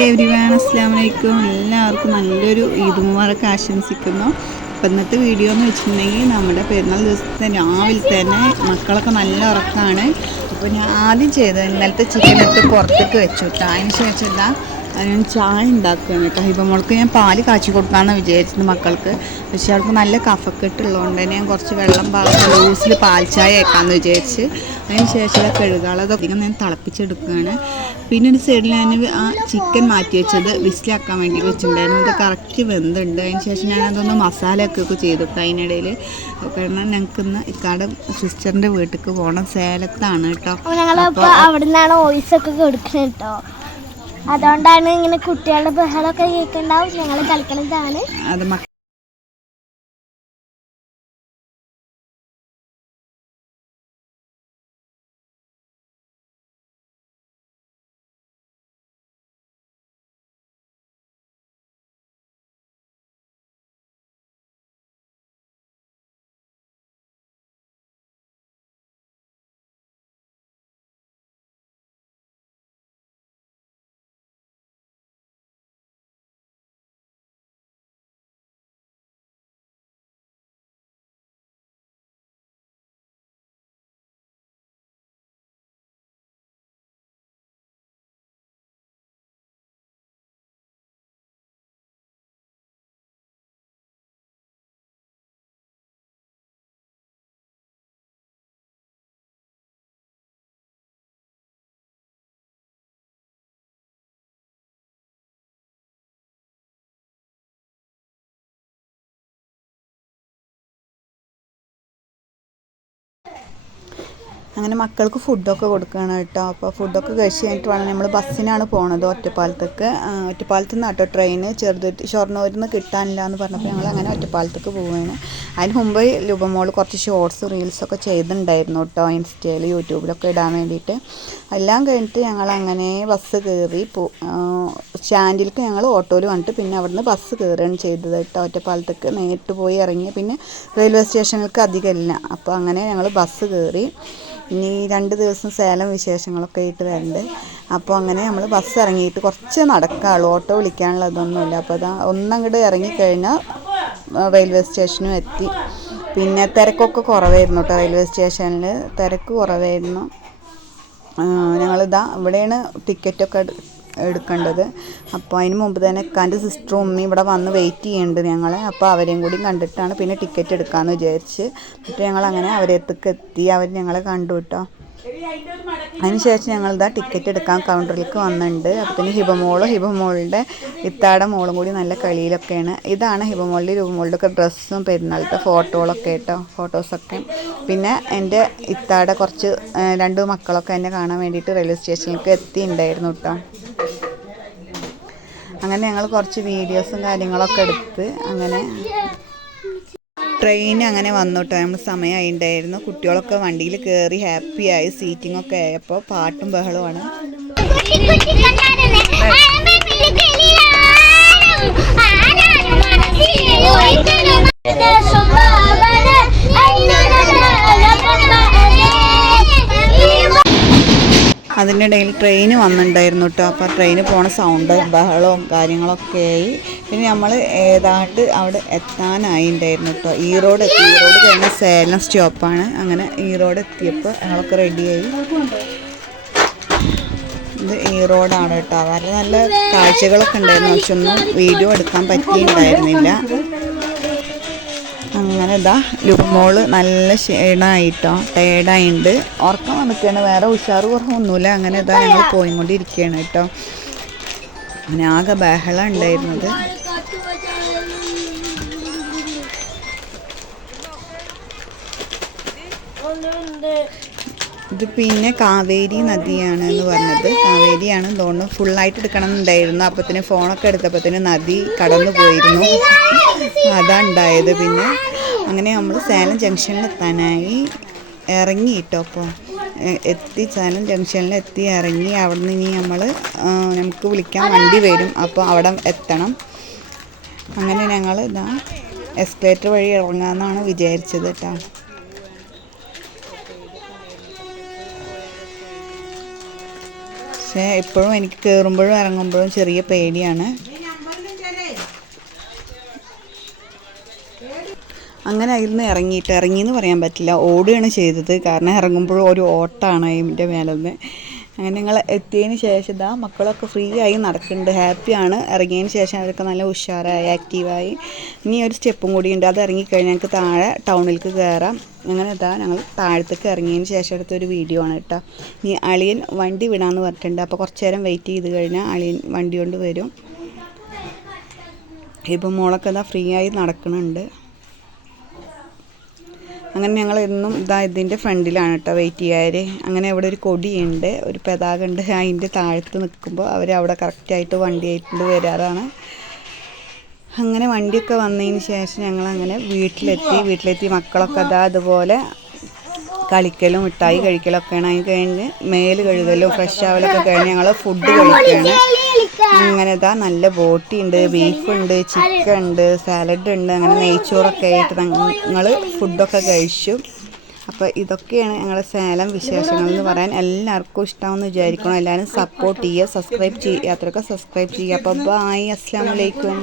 Hi every one അസ്സാം വലൈക്കും എല്ലാവർക്കും നല്ലൊരു ഈദ് മുബാറക്ക് ആശംസിക്കുന്നു. അപ്പം ഇന്നത്തെ വീഡിയോ എന്ന് വെച്ചിട്ടുണ്ടെങ്കിൽ നമ്മുടെ പെരുന്നാൾ ദിവസത്തെ രാവിലെ തന്നെ മക്കളൊക്കെ നല്ല ഉറക്കമാണ് അപ്പോൾ ഞാൻ ആദ്യം ചെയ്തത് ഇന്നലത്തെ ചിക്കൻ എടുത്ത് പുറത്തേക്ക് വെച്ചു കേട്ടോ. അതിന് ശേഷം ഇതാ ഞാൻ ചായ ഉണ്ടാക്കുകയാണ് കേട്ടോ. ഹിബമോൾക്ക് ഞാൻ പാൽ കാച്ചി കൊടുക്കാമെന്ന് വിചാരിച്ചത് മക്കൾക്ക്. പക്ഷേ അവൾക്ക് നല്ല കഫക്കെട്ട് ഉള്ളതുകൊണ്ട് തന്നെ ഞാൻ കുറച്ച് വെള്ളം പാകം ലൂസിൽ പാൽ ചായ വെക്കാമെന്ന് വിചാരിച്ച്. അതിന് ശേഷം കഴുകാളത് അധികം ഞാൻ തിളപ്പിച്ചെടുക്കുകയാണ്. പിന്നെ ഒരു സൈഡിൽ ഞാൻ ആ ചിക്കൻ മാറ്റി വെച്ചത് വിസിലാക്കാൻ വേണ്ടി വെച്ചിട്ടുണ്ടായിരുന്നു. അത് കറക്റ്റ് വെന്തുണ്ട്. അതിന് ശേഷം ഞാൻ അതൊന്ന് മസാലയൊക്കെ ഒക്കെ ചെയ്തു കേട്ടോ അതിനിടയിൽ കാരണം ഞങ്ങൾക്ക് ഇന്ന് ഇക്കാട് സിസ്റ്ററിന്റെ വീട്ടിലേക്ക് പോകണം സേലത്താണ് കേട്ടോ. അപ്പൊ ഞങ്ങളിപ്പോ അവിടെ നിന്നാണ് വോയിസ് ഒക്കെ കൊടുക്കുന്നത് കേട്ടോ. അതുകൊണ്ടാണ് ഇങ്ങനെ കുട്ടികളുടെ ബഹളമൊക്കെ കേൾക്കുന്നുണ്ടാവും ഞങ്ങൾ കളിക്കണതാണ്. അങ്ങനെ മക്കൾക്ക് ഫുഡൊക്കെ കൊടുക്കുകയാണ് കേട്ടോ. അപ്പോൾ ഫുഡൊക്കെ കഴിച്ച് കഴിഞ്ഞിട്ട് വേണം നമ്മൾ ബസ്സിനാണ് പോണത് ഒറ്റപ്പാലത്തേക്ക്. ഒറ്റപ്പാലത്ത് നിന്ന് കേട്ടോ ട്രെയിന് ചെറുത് ഷൊർണൂരിൽ നിന്ന് കിട്ടാനില്ല എന്ന് പറഞ്ഞപ്പോൾ ഞങ്ങൾ അങ്ങനെ ഒറ്റപ്പാലത്തേക്ക് പോവുകയാണ് അതിന് മുമ്പ് ലുബമോൾ കുറച്ച് ഷോർട്സ് റീൽസൊക്കെ ചെയ്തിട്ടുണ്ടായിരുന്നു കേട്ടോ ഇൻസ്റ്റയിൽ യൂട്യൂബിലൊക്കെ ഇടാൻ വേണ്ടിയിട്ട് എല്ലാം കഴിഞ്ഞിട്ട് ഞങ്ങൾ അങ്ങനെ ബസ് കയറി പോ സ്റ്റാൻഡിലേക്ക് ഞങ്ങൾ ഓട്ടോയിൽ വന്നിട്ട് പിന്നെ അവിടുന്ന് ബസ് കയറുകയാണ് ചെയ്തത് കേട്ടോ ഒറ്റപ്പാലത്തേക്ക്. നേരിട്ട് പോയി ഇറങ്ങി പിന്നെ റെയിൽവേ സ്റ്റേഷനിലേക്ക് അധികമില്ല. അപ്പോൾ അങ്ങനെ ഞങ്ങൾ ബസ് കയറി ഇനി രണ്ട് ദിവസം സേലം വിശേഷങ്ങളൊക്കെ ആയിട്ട് വരുന്നുണ്ട് അപ്പോൾ അങ്ങനെ നമ്മൾ ബസ് ഇറങ്ങിയിട്ട് കുറച്ച് നടക്കാളൂ ഓട്ടോ വിളിക്കാനുള്ളതൊന്നുമില്ല അപ്പോൾ അതാ ഒന്നങ്ങോട്ട് ഇറങ്ങിക്കഴിഞ്ഞാൽ റെയിൽവേ സ്റ്റേഷനും എത്തി. പിന്നെ തിരക്കൊക്കെ കുറവായിരുന്നു കേട്ടോ റെയിൽവേ സ്റ്റേഷനിൽ തിരക്ക് കുറവായിരുന്നു. ഞങ്ങളിതാ ഇവിടെയാണ് ടിക്കറ്റൊക്കെ എടുക്കേണ്ടത്. അപ്പോൾ അതിന് മുമ്പ് തന്നെ ഇക്കാന്റെ സിസ്റ്ററും ഉമ്മയും ഇവിടെ വന്ന് വെയിറ്റ് ചെയ്യുന്നുണ്ട് ഞങ്ങളെ. അപ്പോൾ അവരെയും കൂടി കണ്ടിട്ടാണ് പിന്നെ ടിക്കറ്റ് എടുക്കാമെന്ന് വിചാരിച്ച്. എന്നിട്ട് ഞങ്ങൾ അങ്ങനെ അവരെ എത്തി. അവർ ഞങ്ങളെ കണ്ടു കേട്ടോ അതിനുശേഷം ഞങ്ങളിതാ ടിക്കറ്റ് എടുക്കാൻ കൗണ്ടറിലേക്ക് വന്നിട്ടുണ്ട് അപ്പോൾ പിന്നെ ഹിബമോളും ഹിബമോളുടെ ഇത്താടെ മോളും കൂടി നല്ല കളിയിലൊക്കെയാണ്. ഇതാണ് ഹിബമോളുടെ രൂപമോളുടെ ഒക്കെ ഡ്രസ്സും പെരുന്നാളത്തെ ഫോട്ടോകളൊക്കെ കേട്ടോ ഫോട്ടോസൊക്കെ. പിന്നെ എന്റെ ഇത്താടെ കുറച്ച് രണ്ട് മക്കളൊക്കെ എന്നെ കാണാൻ വേണ്ടിയിട്ട് റെയിൽവേ സ്റ്റേഷനിലേക്ക് എത്തിയിട്ടുണ്ടായിരുന്നു കേട്ടോ അങ്ങനെ ഞങ്ങൾ കുറച്ച് വീഡിയോസും കാര്യങ്ങളൊക്കെ എടുത്ത് അങ്ങനെ ട്രെയിൻ അങ്ങനെ വന്നു കേട്ടോ നമ്മൾ സമയമായിണ്ടായിരുന്നു കുട്ടികളൊക്കെ വണ്ടിയിൽ കയറി ഹാപ്പിയായി ഒക്കെ ആയപ്പോൾ പാട്ടും ബഹളമാണ് അതിനിടയിൽ ട്രെയിൻ വന്നിട്ടുണ്ടായിരുന്നു കേട്ടോ അപ്പോൾ ട്രെയിൻ പോണ സൗണ്ട് ബഹളവും കാര്യങ്ങളൊക്കെ ആയി പിന്നെ നമ്മൾ ഏതാണ്ട് അവിടെ എത്താനായി ഉണ്ടായിരുന്നു കേട്ടോ ഈറോഡ് എത്തി ഈറോഡ് കഴിഞ്ഞ സേലം സ്റ്റോപ്പാണ്. അങ്ങനെ ഈറോഡ് എത്തിയപ്പോൾ ഞങ്ങളൊക്കെ റെഡിയായി ഇത് ഈറോഡാണ് കേട്ടോ വളരെ നല്ല കാഴ്ചകളൊക്കെ ഉണ്ടായിരുന്നു. പക്ഷെ ഒന്നും വീഡിയോ എടുക്കാൻ പറ്റിയിട്ടുണ്ടായിരുന്നില്ല അങ്ങനെ ഇതാ ലുബമോൾ നല്ല ക്ഷീണമായിട്ടോ ടയേർഡായിട്ടുണ്ട് ഉറക്കം വന്നിട്ടാണ് വേറെ ഉഷാർ കുറവൊന്നുമില്ല അങ്ങനെ ഇതാ ഞങ്ങൾ പോയിക്കൊണ്ടിരിക്കുകയാണ് കേട്ടോ. അങ്ങനെ ആകെ ബഹളം ഉണ്ടായിരുന്നത്. ഇത് പിന്നെ കാവേരി നദിയാണ് എന്ന് പറഞ്ഞത്. കാവേരിയാണ് തോന്നുന്നു ഫുള്ളായിട്ട് എടുക്കണം എന്നുണ്ടായിരുന്നു അപ്പത്തിന് ഫോണൊക്കെ എടുത്തപ്പത്തിന് നദി കടന്നു പോയിരുന്നു അതാ ഉണ്ടായത് പിന്നെ. അങ്ങനെ നമ്മൾ സേലം ജംഗ്ഷനിൽ എത്താനായി ഇറങ്ങി കേട്ടോ അപ്പോൾ എത്തി സേലം ജംഗ്ഷനിൽ എത്തി ഇറങ്ങി അവിടെ നിന്ന് ഇനി നമ്മൾ നമുക്ക് വിളിക്കാൻ വണ്ടി വരും. അപ്പോൾ അവിടെ എത്തണം. അങ്ങനെ ഞങ്ങൾ ഇതാ എസ്കലേറ്റർ വഴി ഇറങ്ങാമെന്നാണ് വിചാരിച്ചത് കേട്ടോ. പക്ഷേ എപ്പോഴും എനിക്ക് കയറുമ്പോഴും ഇറങ്ങുമ്പോഴും ചെറിയ പേടിയാണ്. അങ്ങനെ അതിൽ നിന്ന് ഇറങ്ങിയിട്ട്. ഇറങ്ങി എന്ന് പറയാൻ പറ്റില്ല. ഓടുകയാണ് ചെയ്തത്. കാരണം ഇറങ്ങുമ്പോഴും ഒരു ഓട്ടമാണ് അതിന്റെ മേലെ നിന്ന് അങ്ങനെ ഞങ്ങൾ എത്തിയതിന് ശേഷം ഇതാ മക്കളൊക്കെ ഫ്രീ ആയി നടക്കുന്നുണ്ട്. ഹാപ്പിയാണ് ഇറങ്ങിയതിന് ശേഷം അവരൊക്കെ നല്ല ഉഷാറായി ആക്റ്റീവായി ഇനി ഒരു സ്റ്റെപ്പും കൂടി ഉണ്ട്. അത് ഇറങ്ങിക്കഴിഞ്ഞാൽ ഞങ്ങൾക്ക് താഴെ ടൗണിലേക്ക് കയറാം. അങ്ങനെ ഇതാ ഞങ്ങൾ താഴത്തേക്ക് ഇറങ്ങിയതിന് ശേഷം എടുത്ത ഒരു വീഡിയോ ആണ് കേട്ടോ. ഇനി അളിയൻ വണ്ടി വിടാമെന്ന് പറഞ്ഞിട്ടുണ്ട്. അപ്പോൾ കുറച്ച് നേരം വെയിറ്റ് ചെയ്ത് കഴിഞ്ഞാൽ അളിയൻ വണ്ടി കൊണ്ട് വരും. ഇപ്പം മോളൊക്കെ ഇതാ ഫ്രീ ആയി നടക്കുന്നുണ്ട്. അങ്ങനെ ഞങ്ങൾ എന്നും ഇതാ ഇതിന്റെ ഫ്രണ്ടിലാണ് കേട്ടോ വെയിറ്റ് ചെയ്യാർ അങ്ങനെ അവിടെ ഒരു കൊടിയുണ്ട് ഒരു പതാക ഉണ്ട്. അതിന്റെ താഴത്ത് നിൽക്കുമ്പോൾ അവർ അവിടെ കറക്റ്റായിട്ട് വണ്ടി ആയിട്ട് വരാറാണ്. അങ്ങനെ വണ്ടിയൊക്കെ വന്നതിന് ശേഷം ഞങ്ങൾ അങ്ങനെ വീട്ടിലെത്തി. വീട്ടിലെത്തി മക്കളൊക്കെ അതാ അതുപോലെ കളിക്കലും മിഠായി കഴിക്കലൊക്കെയാണ്. അതിന് കഴിഞ്ഞ് മേൽ കഴുകലും ഫ്രഷ് ആവലൊക്കെ കഴിഞ്ഞ് ഞങ്ങൾ ഫുഡ് കഴിക്കുകയാണ്. അങ്ങനെ നല്ല ബോട്ടി ഉണ്ട് ബീഫ് ഉണ്ട് ചിക്കൻ ഉണ്ട് സാലഡ് ഉണ്ട് അങ്ങനെ നെയ്ച്ചോറൊക്കെ ആയിട്ട് ഞങ്ങൾ ഫുഡൊക്കെ കഴിച്ചു. അപ്പോൾ ഇതൊക്കെയാണ് ഞങ്ങളുടെ സേലം വിശേഷങ്ങൾ എന്ന് പറയാൻ എല്ലാവർക്കും ഇഷ്ടമാണെന്ന് വിചാരിക്കണം. എല്ലാവരും സപ്പോർട്ട് ചെയ്യുക സബ്സ്ക്രൈബ് ചെയ്യുക അത്രയൊക്കെ സബ്സ്ക്രൈബ് ചെയ്യുക. അപ്പോൾ ബായ് അസ്സാം വലൈക്കും